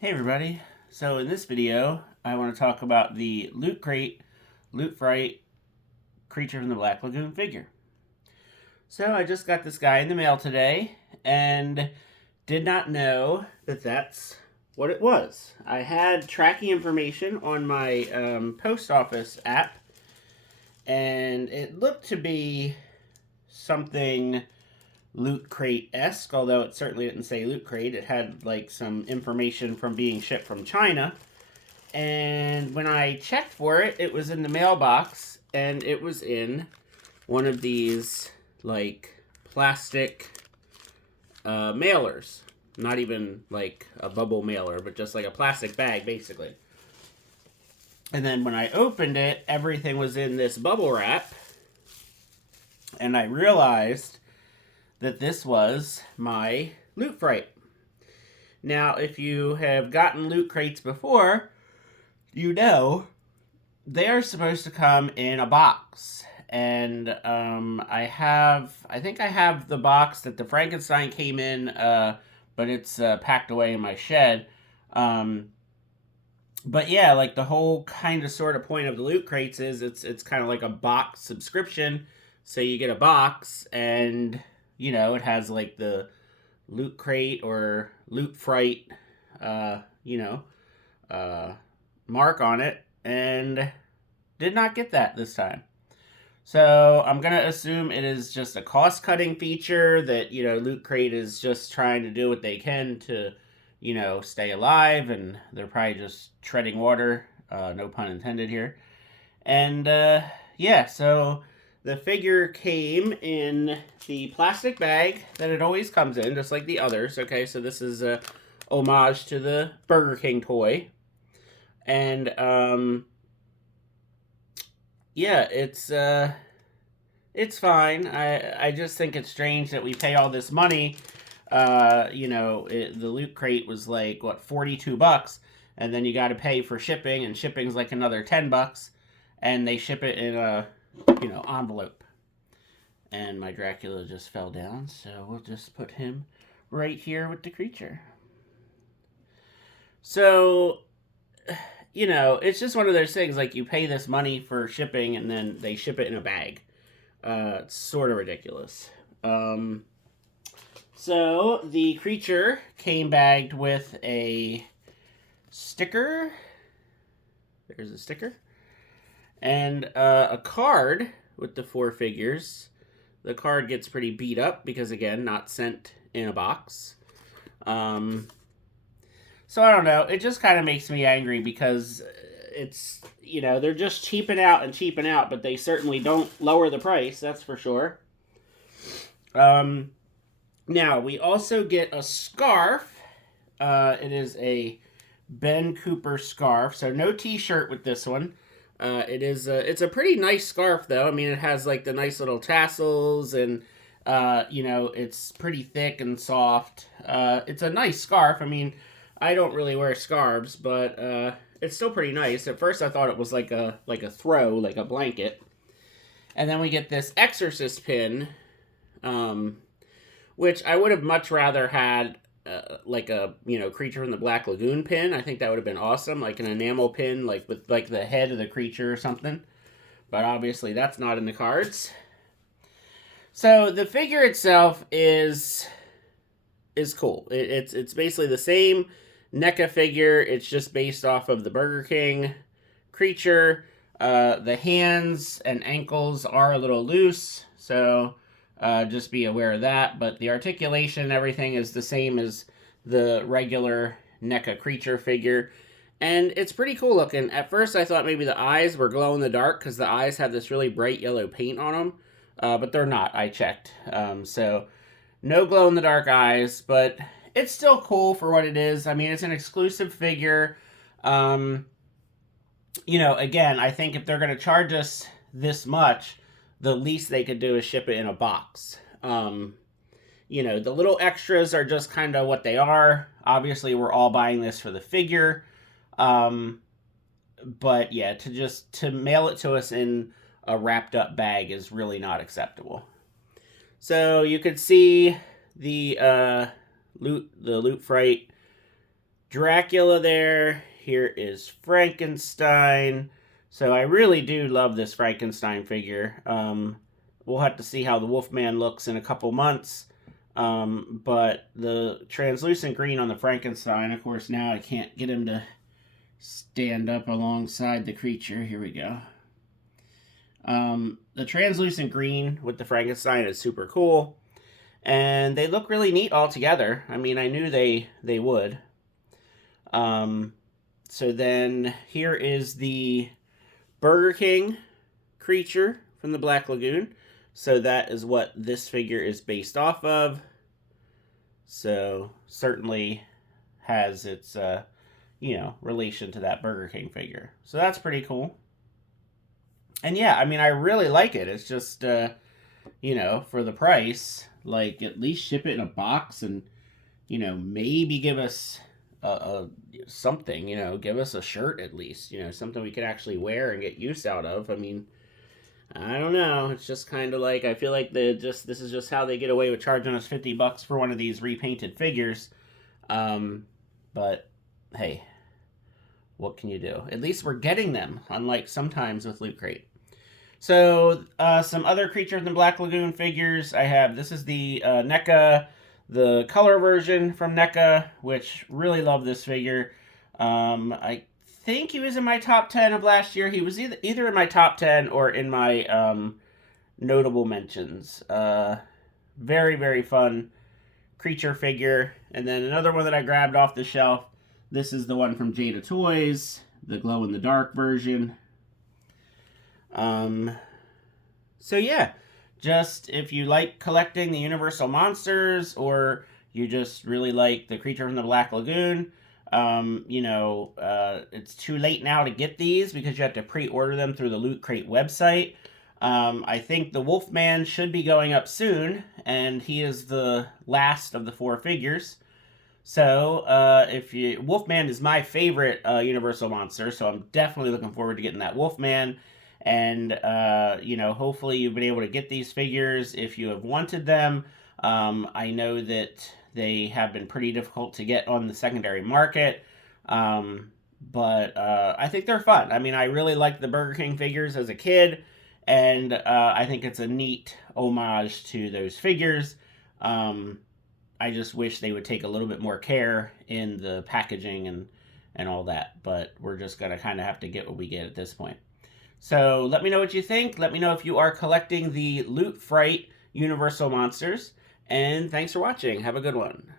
Hey everybody, so in this video I want to talk about the Loot Crate, Loot Fright, Creature from the Black Lagoon figure. So I just got this guy in the mail today and did not know that that's what it was. I had tracking information on my post office app and it looked to be something Loot Crate-esque, although it certainly didn't say Loot Crate. It had like some information from being shipped from China. And when I checked for it, it was in the mailbox and it was in one of these like plastic mailers. Not even like a bubble mailer, but just like a plastic bag basically. And then when I opened it, everything was in this bubble wrap. And I realized that this was my Loot Fright. Now, if you have gotten Loot Crates before, you know they are supposed to come in a box. And I think I have the box that the Frankenstein came in, but it's packed away in my shed. But yeah, like the whole kind of sort of point of the Loot Crates is it's kind of like a box subscription. So you get a box and it has like the Loot Crate or Loot Fright, uh, you know, mark on it, and did not get that this time. So I'm gonna assume it is just a cost-cutting feature that Loot Crate is just trying to do what they can to, stay alive, and they're probably just treading water. No pun intended here. And yeah, so the figure came in the plastic bag that it always comes in, just like the others. Okay, so this is a homage to the Burger King toy. And yeah, it's fine. I just think it's strange that we pay all this money. The Loot Crate was like what, $42, and then you got to pay for shipping, and shipping's like another $10, and they ship it in a envelope. And my Dracula just fell down, so we'll just put him right here with the creature. So, it's just one of those things, like you pay this money for shipping and then they ship it in a bag. It's sort of ridiculous. So the creature came bagged with a sticker. There's a sticker. And a card with the 4 figures. The card gets pretty beat up because, again, not sent in a box. So I don't know. It just kind of makes me angry because it's, they're just cheaping out, but they certainly don't lower the price, that's for sure. Now, we also get a scarf. It is a Ben Cooper scarf, so no t-shirt with this one. It's a pretty nice scarf, though. I mean, it has like the nice little tassels, and it's pretty thick and soft. It's a nice scarf. I mean, I don't really wear scarves, but it's still pretty nice. At first, I thought it was like a throw, like a blanket. And then we get this exorcist pin, which I would have much rather had like a Creature from the Black Lagoon pin. I think that would have been awesome, like an enamel pin, like with like the head of the creature or something. But obviously, that's not in the cards. So the figure itself is cool. It's basically the same NECA figure. It's just based off of the Burger King creature. The hands and ankles are a little loose, so just be aware of that. But the articulation and everything is the same as the regular NECA creature figure. And it's pretty cool looking. At first, I thought maybe the eyes were glow in the dark because the eyes have this really bright yellow paint on them. But they're not, I checked. So no glow in the dark eyes, but it's still cool for what it is. I mean, it's an exclusive figure. Again, I think if they're going to charge us this much, the least they could do is ship it in a box. The little extras are just kind of what they are. Obviously, we're all buying this for the figure. But yeah, to mail it to us in a wrapped up bag is really not acceptable. So you could see the Loot Fright Dracula there. Here is Frankenstein. So I really do love this Frankenstein figure. We'll have to see how the Wolfman looks in a couple months. But the translucent green on the Frankenstein, of course, now I can't get him to stand up alongside the creature. Here we go. The translucent green with the Frankenstein is super cool. And they look really neat all together. I mean, I knew they would. So then here is the Burger King creature from the Black Lagoon. So that is what this figure is based off of. So certainly has its, relation to that Burger King figure. So that's pretty cool. And yeah, I mean, I really like it. It's just, for the price, like, at least ship it in a box and, maybe give us something, give us a shirt at least, something we could actually wear and get use out of. I mean, I don't know. It's just kind of like, I feel like this is just how they get away with charging us $50 for one of these repainted figures. But hey, what can you do? At least we're getting them, unlike sometimes with Loot Crate. So, some other Creature in the Black Lagoon figures. This is the NECA, the color version from NECA, which really love this figure. I think he was in my top 10 of last year. He was either in my top 10 or in my notable mentions. Very, very fun creature figure. And then another one that I grabbed off the shelf. This is the one from Jada Toys, the glow-in-the-dark version. So yeah, just if you like collecting the Universal Monsters, or you just really like the Creature from the Black Lagoon, it's too late now to get these because you have to pre-order them through the Loot Crate website. I think the Wolfman should be going up soon, and he is the last of the 4 figures. So, Wolfman is my favorite Universal monster, so I'm definitely looking forward to getting that Wolfman. And, hopefully you've been able to get these figures if you have wanted them. I know that they have been pretty difficult to get on the secondary market, but I think they're fun. I mean, I really liked the Burger King figures as a kid, and I think it's a neat homage to those figures. I just wish they would take a little bit more care in the packaging and all that, but we're just going to kind of have to get what we get at this point. So let me know what you think. Let me know if you are collecting the Loot Fright Universal Monsters, and thanks for watching. Have a good one.